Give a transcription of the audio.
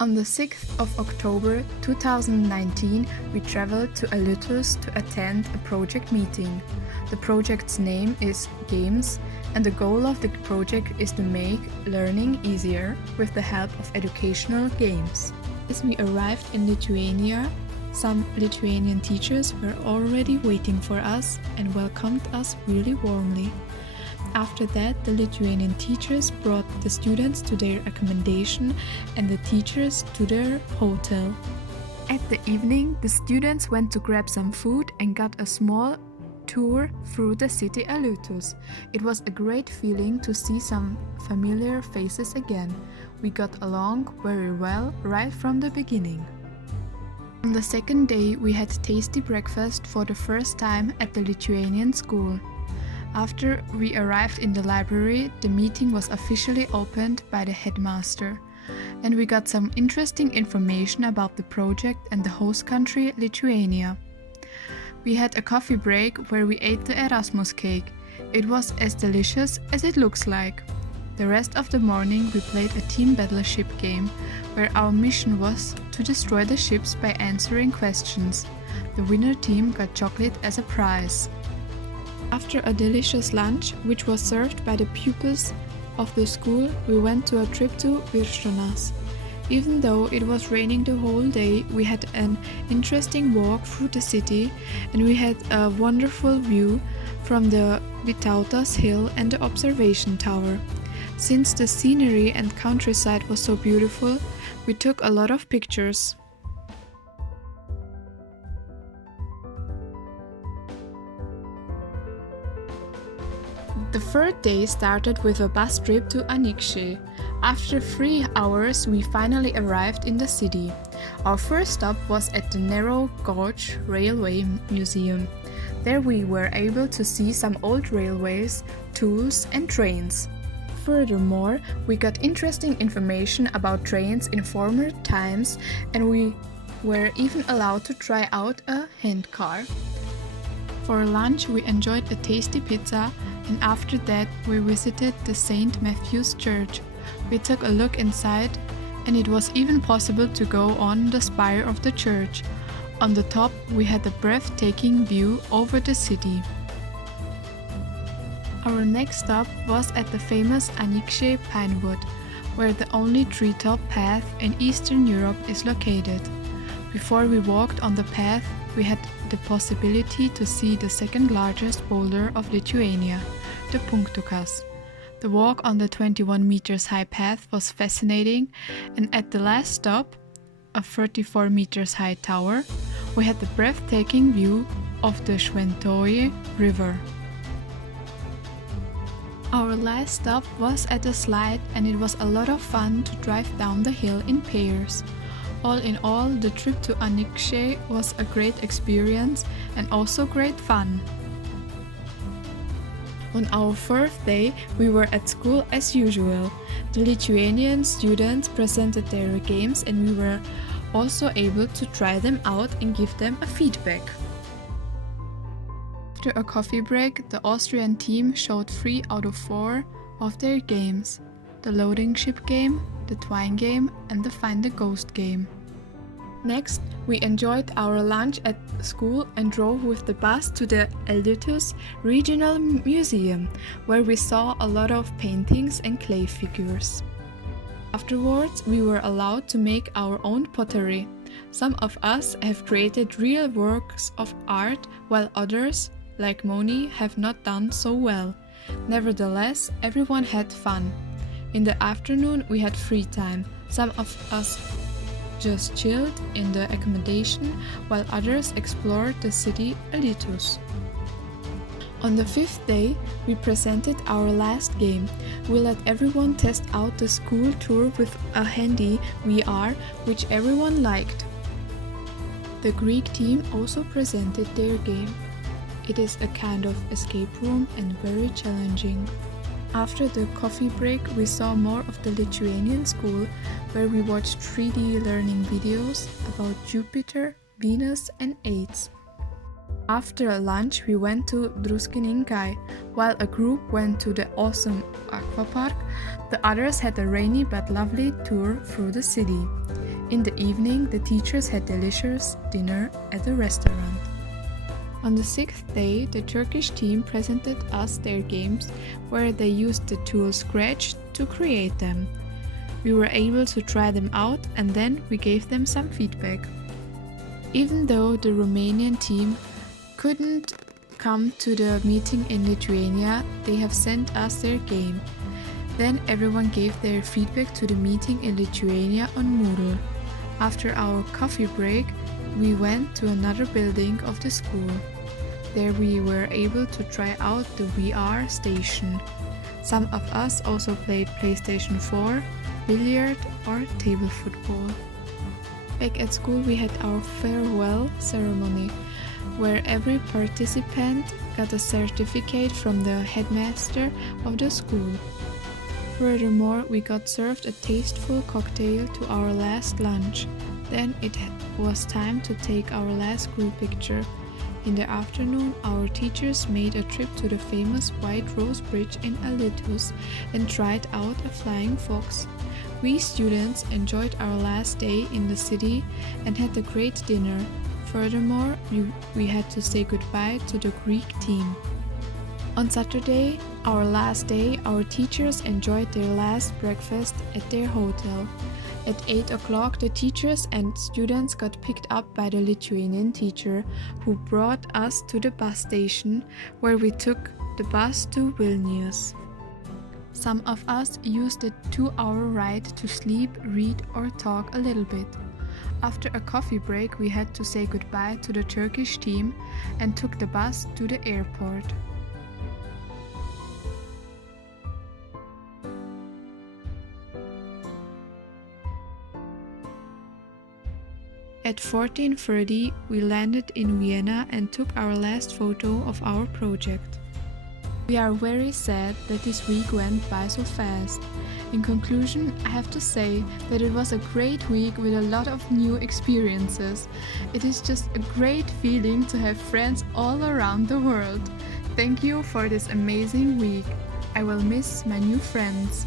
On the 6th of October 2019, we traveled to Alytus to attend a project meeting. The project's name is GAMES, and the goal of the project is to make learning easier with the help of educational games. As we arrived in Lithuania, some Lithuanian teachers were already waiting for us and welcomed us really warmly. After that, the Lithuanian teachers brought the students to their accommodation and the teachers to their hotel. At the evening, the students went to grab some food and got a small tour through the city Alytus. It was a great feeling to see some familiar faces again. We got along very well right from the beginning. On the second day, we had tasty breakfast for the first time at the Lithuanian school. After we arrived in the library, the meeting was officially opened by the headmaster, and we got some interesting information about the project and the host country, Lithuania. We had a coffee break where we ate the Erasmus cake. It was as delicious as it looks like. The rest of the morning we played a team battleship game, where our mission was to destroy the ships by answering questions. The winner team got chocolate as a prize. After a delicious lunch, which was served by the pupils of the school, we went to a trip to Viršonas. Even though it was raining the whole day, we had an interesting walk through the city and we had a wonderful view from the Vytautas hill and the observation tower. Since the scenery and countryside was so beautiful, we took a lot of pictures. The third day started with a bus trip to Anykščiai. After 3 hours, we finally arrived in the city. Our first stop was at the Narrow Gauge Railway Museum. There we were able to see some old railways, tools and trains. Furthermore, we got interesting information about trains in former times and we were even allowed to try out a handcar. For lunch, we enjoyed a tasty pizza, and after that we visited the St. Matthew's Church. We took a look inside and it was even possible to go on the spire of the church. On the top we had a breathtaking view over the city. Our next stop was at the famous Anykščiai Pinewood, where the only treetop path in Eastern Europe is located. Before we walked on the path, we had the possibility to see the second largest boulder of Lithuania, the Punktukas. The walk on the 21 meters high path was fascinating, and at the last stop, a 34 meters high tower, we had the breathtaking view of the Šventoji River. Our last stop was at a slide and it was a lot of fun to drive down the hill in pairs. All in all, the trip to Anykščiai was a great experience and also great fun. On our fourth day, we were at school as usual. The Lithuanian students presented their games and we were also able to try them out and give them a feedback. After a coffee break, the Austrian team showed 3 out of 4 of their games: the loading ship game, the twine game and the find the ghost game. Next, we enjoyed our lunch at school and drove with the bus to the Alytus Regional Museum, where we saw a lot of paintings and clay figures. Afterwards, we were allowed to make our own pottery. Some of us have created real works of art, while others, like Moni, have not done so well. Nevertheless, everyone had fun. In the afternoon, we had free time. Some of us just chilled in the accommodation, while others explored the city Alytus. On the 5th day, we presented our last game. We let everyone test out the school tour with a handy VR, which everyone liked. The Greek team also presented their game. It is a kind of escape room and very challenging. After the coffee break, we saw more of the Lithuanian school, where we watched 3D learning videos about Jupiter, Venus and AIDS. After lunch, we went to Druskininkai. While a group went to the awesome aquapark, the others had a rainy but lovely tour through the city. In the evening, the teachers had delicious dinner at a restaurant. On the 6th day, the Turkish team presented us their games where they used the tool Scratch to create them. We were able to try them out and then we gave them some feedback. Even though the Romanian team couldn't come to the meeting in Lithuania, they have sent us their game. Then everyone gave their feedback to the meeting in Lithuania on Moodle. After our coffee break, we went to another building of the school. There we were able to try out the VR station. Some of us also played PlayStation 4, billiard or table football. Back at school we had our farewell ceremony, where every participant got a certificate from the headmaster of the school. Furthermore, we got served a tasteful cocktail to our last lunch. Then it was time to take our last group picture. In the afternoon, our teachers made a trip to the famous White Rose Bridge in Alytus and tried out a flying fox. We students enjoyed our last day in the city and had a great dinner. Furthermore, we had to say goodbye to the Greek team. On Saturday, our last day, our teachers enjoyed their last breakfast at their hotel. At 8 o'clock, the teachers and students got picked up by the Lithuanian teacher, who brought us to the bus station, where we took the bus to Vilnius. Some of us used the 2-hour ride to sleep, read or talk a little bit. After a coffee break, we had to say goodbye to the Turkish team and took the bus to the airport. At 14:30, we landed in Vienna and took our last photo of our project. We are very sad that this week went by so fast. In conclusion, I have to say that it was a great week with a lot of new experiences. It is just a great feeling to have friends all around the world. Thank you for this amazing week. I will miss my new friends.